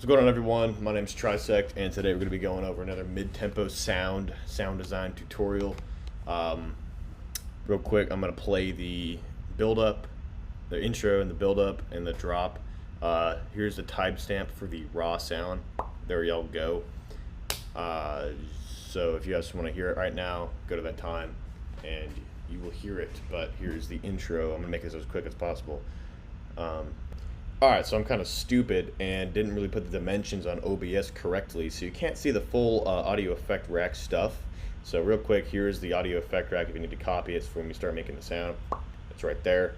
What's going on, everyone? My name is TRISEKT, and today we're going to be going over another mid-tempo sound design tutorial. Real quick, I'm going to play the build-up, the intro and the build-up and the drop. Here's the timestamp for the raw sound. There y'all go. So if you guys want to hear it right now, go to that time and you will hear it. But here's the intro. I'm going to make this as quick as possible. Alright, so I'm kind of stupid and didn't really put the dimensions on OBS correctly, so you can't see the full audio effect rack stuff. So real quick, here's the audio effect rack if you need to copy it for when we start making the sound. It's right there.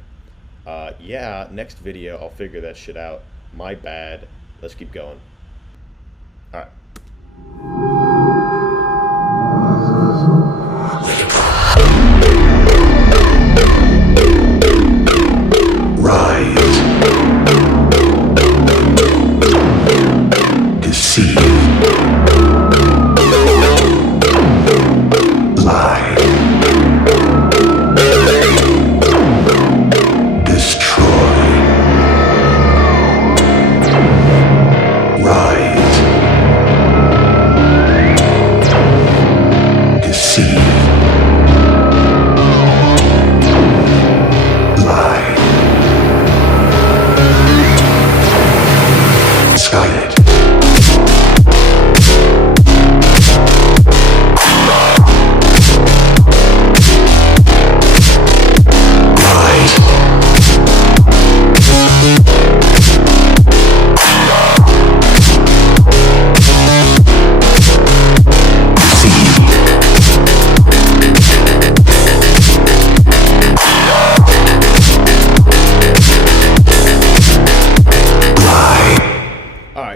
Yeah, next video I'll figure that shit out. My bad. Let's keep going. Alright.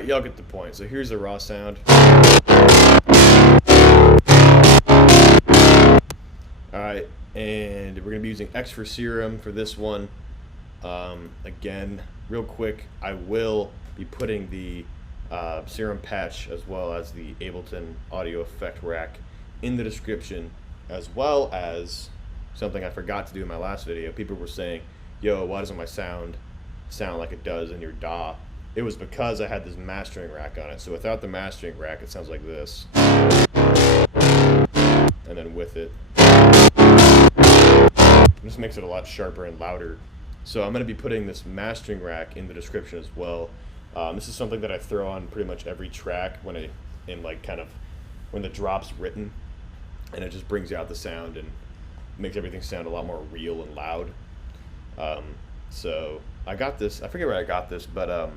Y'all get the point. So here's the raw sound. Alright, and we're going to be using X for Serum for this one. Again, real quick, I will be putting the Serum patch as well as the Ableton audio effect rack in the description, as well as something I forgot to do in my last video. People were saying, yo, why doesn't my sound like it does in your DAW? It was because I had this mastering rack on it. So without the mastering rack, it sounds like this. And then with it, this makes it a lot sharper and louder. So I'm going to be putting this mastering rack in the description as well. This is something that I throw on pretty much every track when when the drop's written, and it just brings out the sound and makes everything sound a lot more real and loud. So I got this. I forget where I got this, but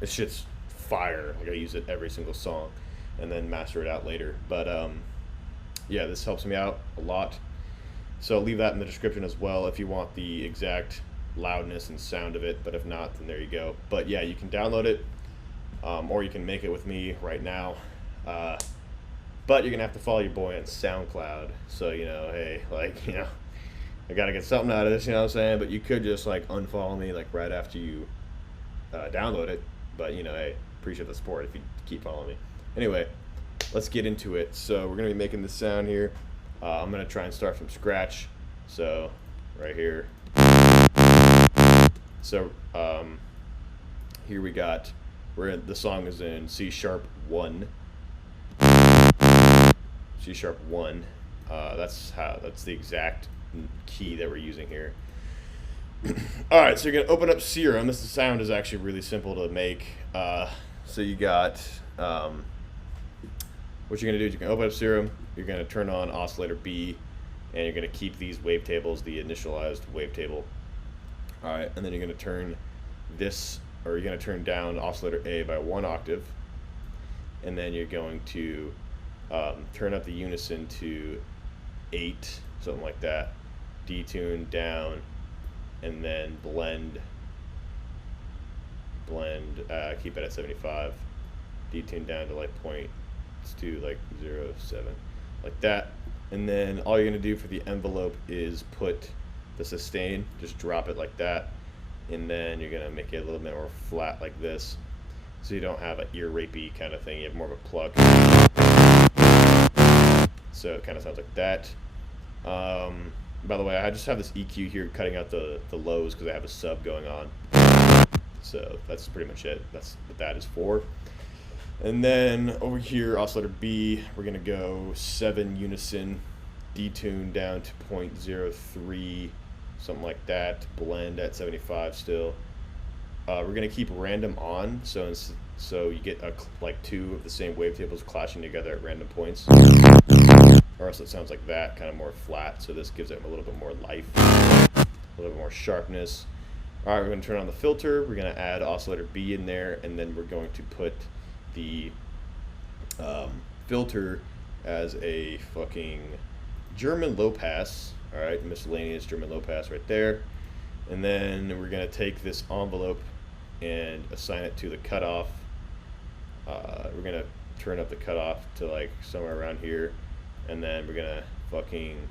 this shit's fire. Like, I use it every single song and then master it out later. But yeah, this helps me out a lot. So I'll leave that in the description as well if you want the exact loudness and sound of it. But if not, then there you go. But yeah, you can download it, or you can make it with me right now. But you're going to have to follow your boy on SoundCloud. So, you know, hey, like, you know, I got to get something out of this, you know what I'm saying? But you could just, like, unfollow me, like, right after you download it. But, you know, hey, appreciate the support if you keep following me. Anyway, let's get into it. So we're going to be making this sound here. I'm going to try and start from scratch. So right here. So here we got, the song is in C#1. C#1. That's the exact key that we're using here. Alright, so you're going to open up Serum. This sound is actually really simple to make. So you got, what you're going to do is you can open up Serum, you're going to turn on oscillator B, and you're going to keep these wavetables, the initialized wavetable. Alright, and then you're going to turn down oscillator A by 1 octave, and then you're going to turn up the unison to 8, something like that, detune down, and then blend, keep it at 75, detune down to like 0.2, like 0.7, like that. And then all you're going to do for the envelope is put the sustain, just drop it like that, and then you're going to make it a little bit more flat like this, so you don't have an ear rapey kind of thing, you have more of a pluck. So it kind of sounds like that. By the way, I just have this EQ here cutting out the lows because I have a sub going on. So that's pretty much it. That's what that is for. And then over here, oscillator B, we're gonna go 7 unison, detune down to 0.03, something like that. Blend at 75 still. We're gonna keep random on, so you get like 2 of the same wavetables clashing together at random points. Or else it sounds like that, kind of more flat. So this gives it a little bit more life, a little bit more sharpness. All right, we're going to turn on the filter. We're going to add oscillator B in there, and then we're going to put the filter as a fucking German low pass. All right, miscellaneous German low pass right there. And then we're going to take this envelope and assign it to the cutoff. We're going to turn up the cutoff to like somewhere around here. And then we're going to fucking...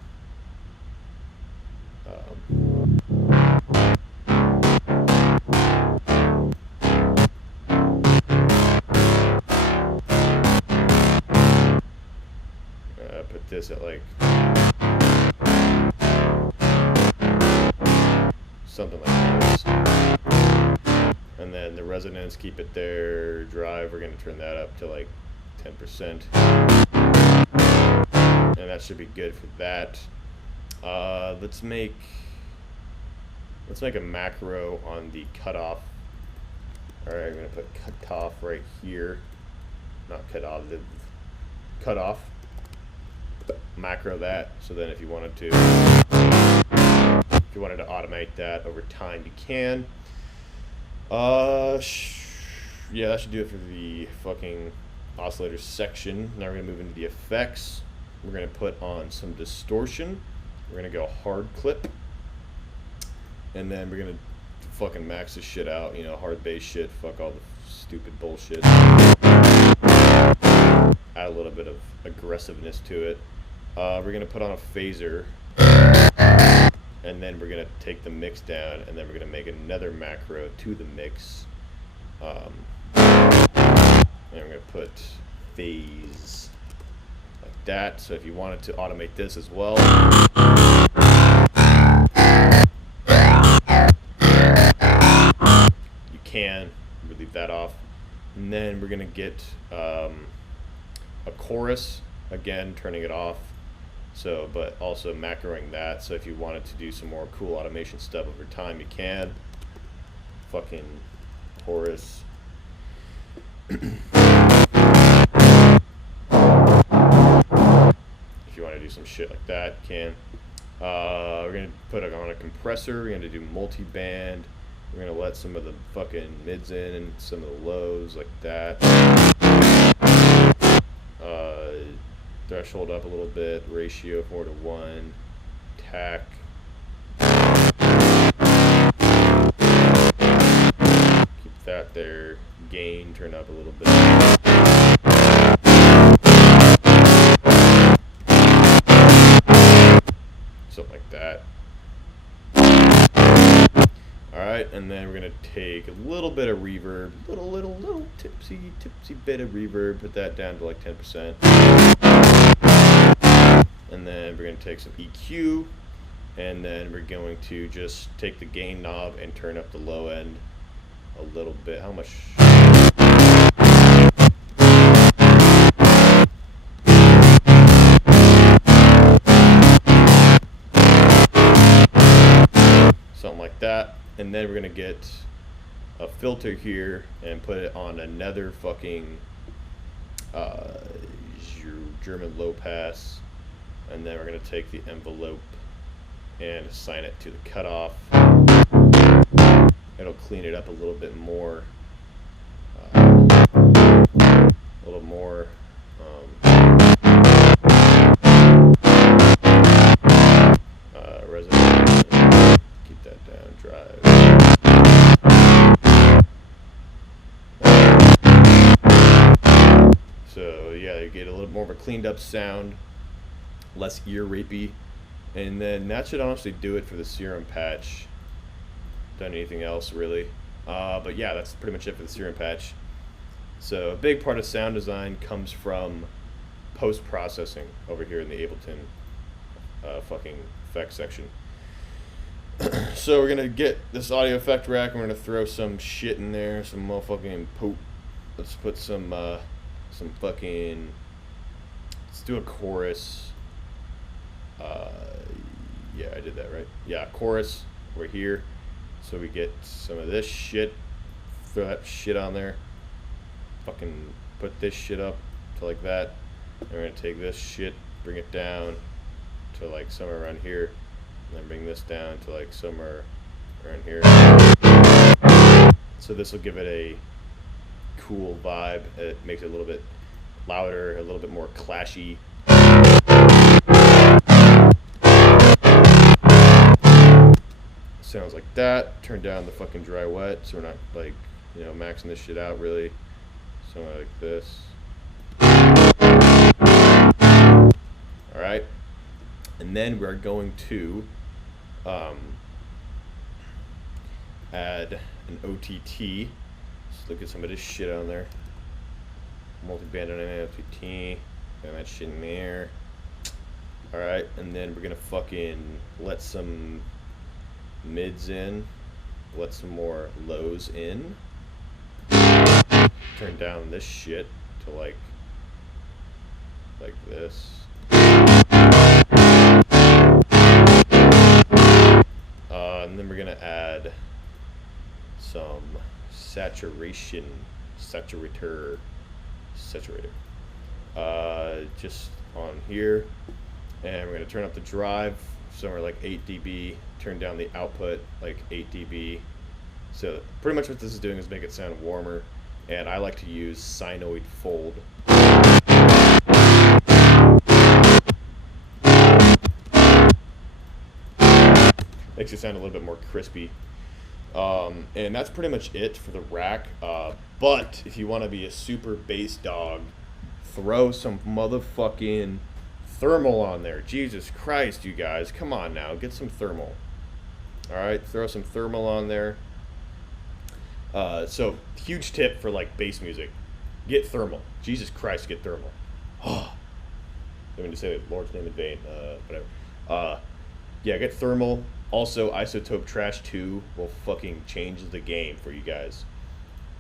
put this at like something like this, and then the resonance, keep it there. Drive, we're going to turn that up to like 10%, and that should be good for that. Let's make a macro on the cutoff. All right, I'm going to put cutoff right here, not cutoff, the cutoff. Macro that, so then if you wanted to automate that over time, you can. Yeah, that should do it for the fucking oscillator section. Now we're gonna move into the effects. We're gonna put on some distortion. We're gonna go hard clip, and then we're gonna fucking max this shit out. You know, hard bass shit. Fuck all the stupid bullshit. Add a little bit of aggressiveness to it. We're going to put on a phaser, and then we're going to take the mix down, and then we're going to make another macro to the mix. And we're going to put phase like that. So if you wanted to automate this as well, you can. We'll leave that off. And then we're going to get a chorus, again, turning it off. So, but also macroing that. So if you wanted to do some more cool automation stuff over time, you can. Fucking chorus. If you want to do some shit like that, you can. We're going to put it on a compressor. We're going to do multi-band. We're going to let some of the fucking mids in and some of the lows like that. Threshold up a little bit, ratio 4:1, tack. Keep that there. Gain, turn up a little bit. Something like that. Alright, and then we're going to take a little bit of reverb, little tipsy bit of reverb, put that down to like 10%. And then we're going to take some EQ, and then we're going to just take the gain knob and turn up the low end a little bit. How much? Something like that. And then we're going to get a filter here and put it on another fucking German low pass. And then we're going to take the envelope and assign it to the cutoff. It'll clean it up a little bit more. A little more. Resonance. Keep that down. Drive. So yeah, you get a little more of a cleaned up sound. Less ear rapey, and then that should honestly do it for the Serum patch. Done anything else really, but yeah, that's pretty much it for the Serum patch. So a big part of sound design comes from post-processing over here in the Ableton fucking effects section. So we're gonna get this audio effect rack. We're gonna throw some shit in there, some motherfucking poop. Let's put some fucking. Let's do a chorus. Yeah, I did that right. Yeah, chorus. We're here, so we get some of this shit. Throw that shit on there. Fucking put this shit up to like that. And we're gonna take this shit, bring it down to like somewhere around here, and then bring this down to like somewhere around here. So this will give it a cool vibe. It makes it a little bit louder, a little bit more clashy. Sounds like that. Turn down the fucking dry wet, so we're not like, you know, maxing this shit out really. Something like this. Alright. And then we're going to add an OTT. Let's look at some of this shit on there. Multi-band dynamic OTT. And that shit in there. Alright, and then we're gonna fucking let some mids in, let some more lows in, turn down this shit to like this, and then we're gonna add some saturator, just on here, and we're gonna turn up the drive somewhere like 8 dB, turn down the output like 8 dB. So pretty much what this is doing is make it sound warmer, and I like to use sinoid fold. Makes it sound a little bit more crispy. And that's pretty much it for the rack. But if you want to be a super bass dog, throw some motherfucking thermal on there. Jesus Christ, you guys. Come on now. Get some thermal. Alright, throw some thermal on there. So, huge tip for like bass music. Get thermal. Jesus Christ, get thermal. Oh. I mean to say the Lord's name in vain. Whatever. Yeah, get thermal. Also, Isotope Trash 2 will fucking change the game for you guys.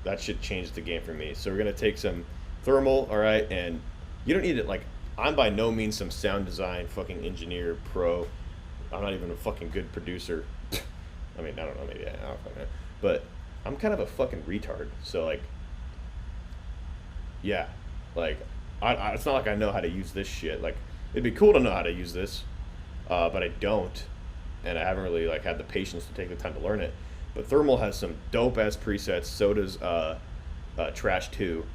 That should change the game for me. So we're going to take some thermal, alright, and you don't need it like... I'm by no means some sound design fucking engineer pro. I'm not even a fucking good producer. I mean, I don't know, maybe I don't know. But I'm kind of a fucking retard. So, like, yeah. Like, it's not like I know how to use this shit. Like, it'd be cool to know how to use this. But I don't. And I haven't really, like, had the patience to take the time to learn it. But Thermal has some dope-ass presets. So does Trash 2.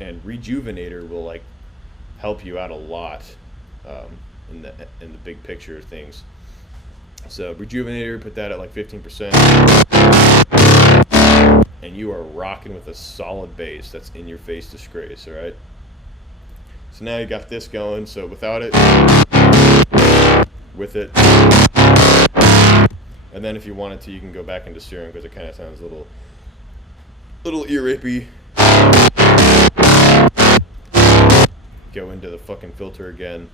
And Rejuvenator will, like, help you out a lot in the big picture of things. So Rejuvenator, put that at like 15%, and you are rocking with a solid bass. That's in your face disgrace. All right. So now you got this going. So without it, with it, and then if you wanted to, you can go back into Serum because it kind of sounds a little ear rapey. Go into the fucking filter again.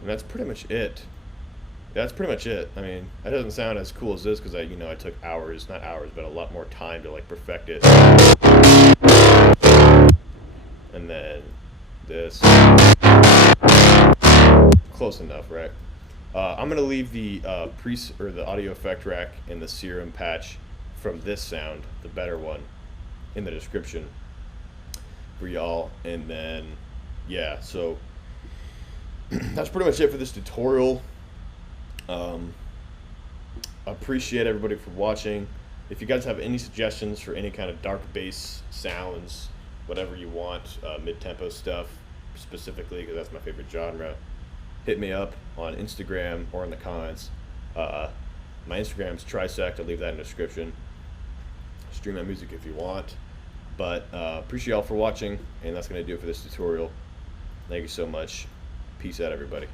And that's pretty much it. That's pretty much it. I mean, that doesn't sound as cool as this because I took hours, not hours, but a lot more time to like perfect it. And then this. Close enough, right? I'm gonna leave the the audio effect rack and the Serum patch from this sound, the better one, in the description for y'all. And then, yeah, so that's pretty much it for this tutorial. I appreciate everybody for watching. If you guys have any suggestions for any kind of dark bass sounds, whatever you want, mid-tempo stuff specifically, because that's my favorite genre, hit me up on Instagram or in the comments. My Instagram's TRISEKT. I'll leave that in the description. Stream my music if you want. But appreciate y'all for watching, and that's going to do it for this tutorial. Thank you so much. Peace out, everybody.